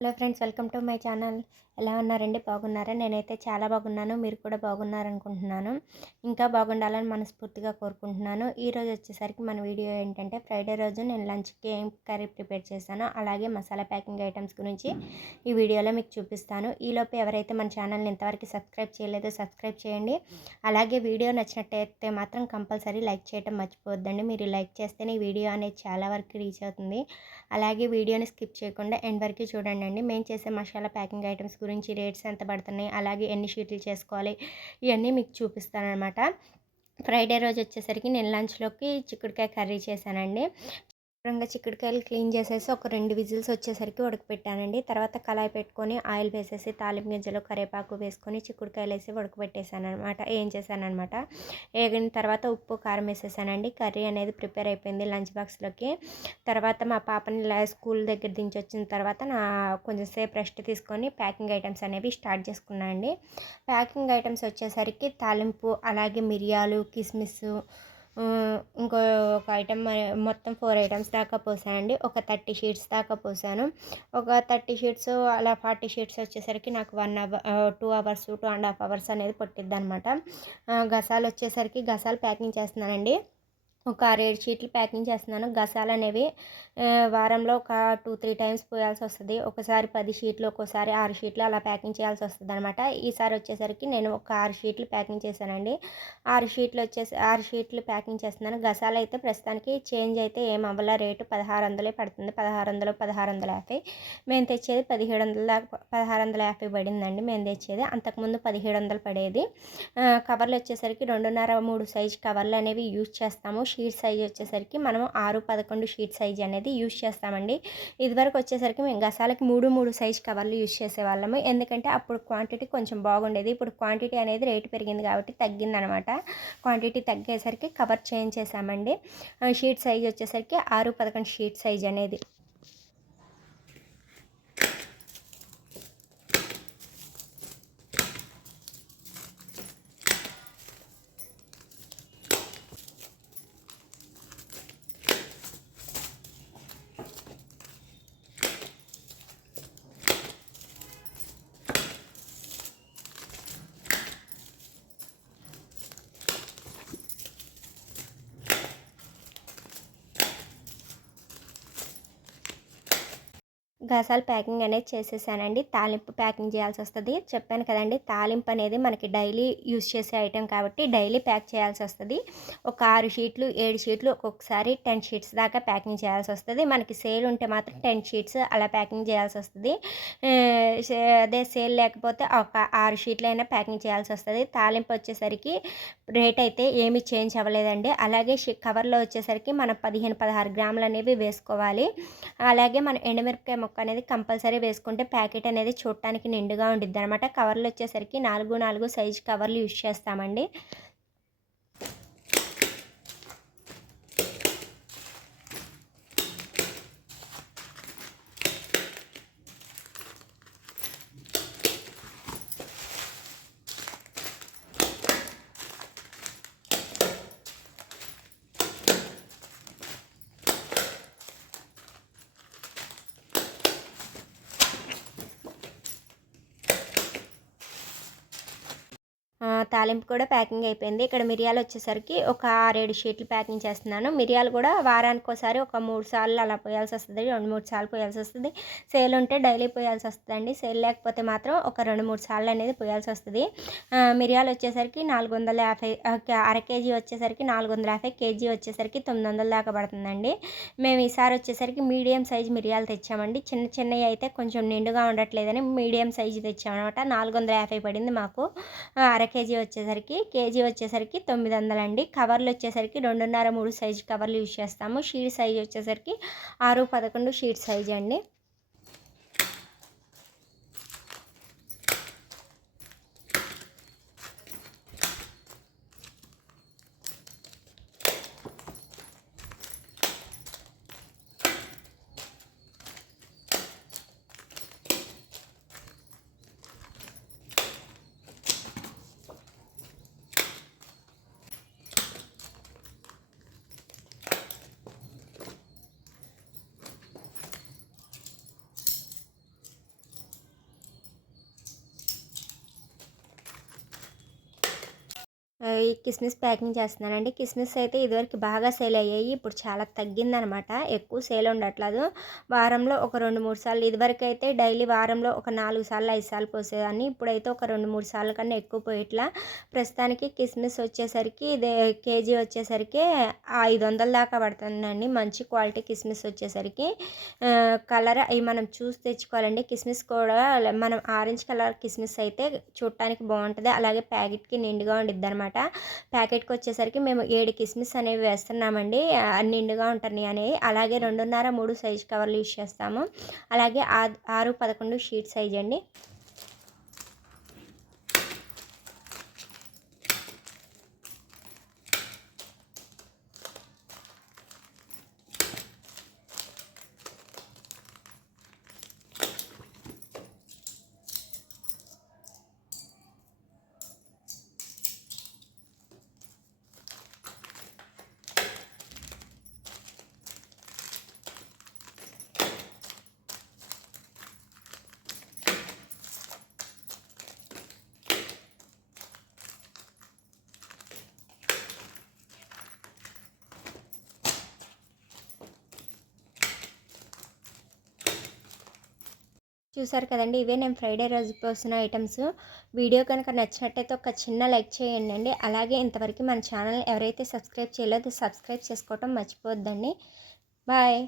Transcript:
Hello friends, welcome to my channel. ఎలా ఉన్నారండి? బాగున్నారా? నేనైతే చాలా బాగున్నాను. మీరు కూడా బాగున్నారనుకుంటున్నాను. ఇంకా బాగుండాలని మనస్ఫూర్తిగా కోరుకుంటున్నాను. ఈరోజు వచ్చేసరికి మన వీడియో ఏంటంటే, ఫ్రైడే రోజు నేను లంచ్కి ఏం కర్రీ ప్రిపేర్ చేశానో, అలాగే మసాలా ప్యాకింగ్ ఐటమ్స్ గురించి ఈ వీడియోలో మీకు చూపిస్తాను. ఈలోపు ఎవరైతే మన ఛానల్ని ఇంతవరకు సబ్స్క్రైబ్ చేయలేదో సబ్స్క్రైబ్ చేయండి. అలాగే వీడియో నచ్చినట్టయితే మాత్రం కంపల్సరీ లైక్ చేయడం మర్చిపోవద్దండి. మీరు లైక్ చేస్తేనే ఈ వీడియో అనేది చాలా వరకు రీచ్ అవుతుంది. అలాగే వీడియోని స్కిప్ చేయకుండా ఎండ్ వరకు చూడండి. మేము చేసే మసాలా ప్యాకింగ్ ఐటమ్స్ గురించి రేట్స్ ఎంత పడుతున్నాయి, అలాగే ఎన్ని షీట్లు చేసుకోవాలి, ఇవన్నీ మీకు చూపిస్తానమాట. ఫ్రైడే రోజు వచ్చేసరికి నేను లంచ్లోకి చిక్కుడుకాయ కర్రీ చేశానండి. శుభ్రంగా చిక్కుడుకాయలు క్లీన్ చేసేసి ఒక 2 విజిల్స్ వచ్చేసరికి ఉడకపెట్టానండి. తర్వాత కళాయి పెట్టుకొని ఆయిల్ వేసేసి తాలింపు గింజలు కరివేపాకు వేసుకొని చిక్కుడుకాయలు వేసి ఉడకపెట్టేసానమాట, చేశానమాట. వేగిన తర్వాత ఉప్పు కారం వేసేసానండి. కర్రీ అనేది ప్రిపేర్ అయిపోయింది లంచ్ బాక్స్లోకి. తర్వాత మా పాపని స్కూల్ దగ్గర దించి వచ్చిన తర్వాత కొంచెం సేపు రెస్ట్ తీసుకొని ప్యాకింగ్ ఐటమ్స్ అనేవి స్టార్ట్ చేసుకున్నాను అండి. ప్యాకింగ్ ఐటమ్స్ వచ్చేసరికి తాలింపు, అలాగే మిరియాలు, కిస్మిస్, ఇంకో ఒక ఐటమ్ మొత్తం 4 ఐటమ్స్ దాకా పోసానండి. ఒక 30 షీట్స్ దాకా పోసాను. ఒక 30 షీట్స్ అలా 40 షీట్స్ వచ్చేసరికి నాకు 1 అవర్ 2 అవర్స్ 2.5 అవర్స్ అనేది పట్టిద్దనమాట. గసాలు వచ్చేసరికి గసాలు ప్యాకింగ్ చేస్తున్నానండి. ఒక 6-7 షీట్లు ప్యాకింగ్ చేస్తున్నాను. గసాలనేవి వారంలో ఒక 2-3 టైమ్స్ పోయాల్సి వస్తుంది. ఒకసారి 10 షీట్లు, ఒక్కోసారి 6 షీట్లు అలా ప్యాకింగ్ చేయాల్సి వస్తుంది అనమాట. ఈసారి వచ్చేసరికి నేను ఒక 6 షీట్లు ప్యాకింగ్ చేశానండి. 6 షీట్లు ప్యాకింగ్ చేస్తున్నాను. గసాలు అయితే ప్రస్తుతానికి చేంజ్ అయితే ఏం అవ్వల, రేటు 1600 పడుతుంది. 1600, 1650. మేము తెచ్చేది 1700 దాకా, 1650 పడిందండి మేము తెచ్చేది. అంతకుముందు 1700 పడేది. కవర్లు వచ్చేసరికి 2.5-3 సైజ్ కవర్లు అనేవి యూజ్ చేస్తాము. షీట్ సైజ్ వచ్చేసరికి మనం 6-11 షీట్ సైజ్ అనేది యూజ్ చేస్తామండి. ఇదివరకు వచ్చేసరికి మేము గసాలకి 3 సైజ్ కవర్లు యూజ్ చేసేవాళ్ళము. ఎందుకంటే అప్పుడు క్వాంటిటీ కొంచెం బాగుండేది. ఇప్పుడు క్వాంటిటీ అనేది రేటు పెరిగింది కాబట్టి తగ్గిందనమాట. క్వాంటిటీ తగ్గేసరికి కవర్ చేంజ్ చేసామండి. షీట్ సైజ్ వచ్చేసరికి 6-11 షీట్ సైజ్ అనేది. గసాలు ప్యాకింగ్ అనేది చేసేసానండి. తాలింపు ప్యాకింగ్ చేయాల్సి వస్తుంది. చెప్పాను కదండి, తాలింపు అనేది మనకి డైలీ యూజ్ చేసే ఐటెం కాబట్టి డైలీ ప్యాక్ చేయాల్సి వస్తుంది. ఒక 6 షీట్లు 7 షీట్లు, ఒక్కొక్కసారి 10 షీట్స్ దాకా ప్యాకింగ్ చేయాల్సి వస్తుంది. మనకి సేల్ ఉంటే మాత్రం 10 షీట్స్ అలా ప్యాకింగ్ చేయాల్సి వస్తుంది. అదే సేల్ లేకపోతే ఒక 6 షీట్లైనా ప్యాకింగ్ చేయాల్సి వస్తుంది. తాలింపు వచ్చేసరికి రేట్ అయితే ఏమీ చేంజ్ అవ్వలేదండి. అలాగే కవర్లో వచ్చేసరికి మనం 15-16 గ్రాములు అనేవి వేసుకోవాలి. అలాగే మన ఎండుమిరపకాయ ముక్క అనేది కంపల్సరీ వేసుకుంటే ప్యాకెట్ అనేది చూడటానికి నిండుగా ఉండిద్ది అనమాట. కవర్లు వచ్చేసరికి 4 సైజు కవర్లు యూజ్ చేస్తామండి. తాలింపు కూడా ప్యాకింగ్ అయిపోయింది. ఇక్కడ మిరియాలు వచ్చేసరికి ఒక 6-7 షీట్లు ప్యాకింగ్ చేస్తున్నాను. మిరియాలు కూడా వారానికోసారి ఒక 3 సార్లు అలా పోయాల్సి వస్తుంది. 2-3 సార్లు పోయాల్సి వస్తుంది. సేల్ ఉంటే డైలీ పోయాల్సి వస్తుందండి. సేల్ లేకపోతే మాత్రం ఒక 2-3 సార్లు అనేది పోయాల్సి వస్తుంది. మిరియాలు వచ్చేసరికి 450, అర కేజీ వచ్చేసరికి 450, కేజీ వచ్చేసరికి 900 దాకా పడుతుందండి. మేము ఈసారి వచ్చేసరికి మీడియం సైజు మిరియాలు తెచ్చామండి. చిన్నవి అయితే కొంచెం నిండుగా ఉండట్లేదని మీడియం సైజు తెచ్చామన్నమాట. 450 పడింది మాకు. అర కేజీ వచ్చేసరికి 900 అండి. కవర్లు వచ్చేసరికి 2.5-3 సైజు కవర్లు యూజ్ చేస్తాము. షీట్ సైజ్ వచ్చేసరికి 6-11 షీట్ సైజ్ అండి. ఈ కిస్మిస్ ప్యాకింగ్ చేస్తున్నానండి. కిస్మిస్ అయితే ఇదివరకు బాగా సేల్ అయ్యాయి. ఇప్పుడు చాలా తగ్గిందనమాట. ఎక్కువ సేల్ ఉండట్లేదు. వారంలో ఒక 2, 3 సార్లు ఇదివరకైతే డైలీ వారంలో ఒక 4 సార్లు, 5 సార్లు పోసేదాన్ని. ఇప్పుడైతే ఒక 2, 3 సార్ల కన్నా ఎక్కువ పోయట్లా. ప్రస్తుతానికి కిస్మిస్ వచ్చేసరికి ఇదే కేజీ వచ్చేసరికి 500 దాకా పడుతుందండి. మంచి క్వాలిటీ కిస్మిస్ వచ్చేసరికి. కలర్ అవి మనం చూసి తెచ్చుకోవాలండి. కిస్మిస్ కూడా మనం ఆరెంజ్ కలర్ కిస్మిస్ అయితే చూడటానికి బాగుంటుంది. అలాగే ప్యాకెట్కి నిండుగా ఉండిద్దనమాట. ప్యాకెట్కి వచ్చేసరికి మేము 7 కిస్మిస్ అనేవి వేస్తున్నామండి. నిండుగా ఉంటాయి అనేవి. అలాగే 2.5, 3 సైజ్ కవర్లు యూజ్ చేస్తాము. అలాగే 6, 11 షీట్ సైజ్ అండి. చూసారు కదండి, ఇవే నేను ఫ్రైడే రోజు పోసిన ఐటమ్స్. వీడియో కనుక నచ్చినట్టయితే ఒక చిన్న లైక్ చేయండి. అలాగే ఇంతవరకు మన ఛానల్ ఎవరైతే సబ్స్క్రైబ్ చేయలేదో సబ్స్క్రైబ్ చేసుకోవటం మర్చిపోవద్దండి. బాయ్.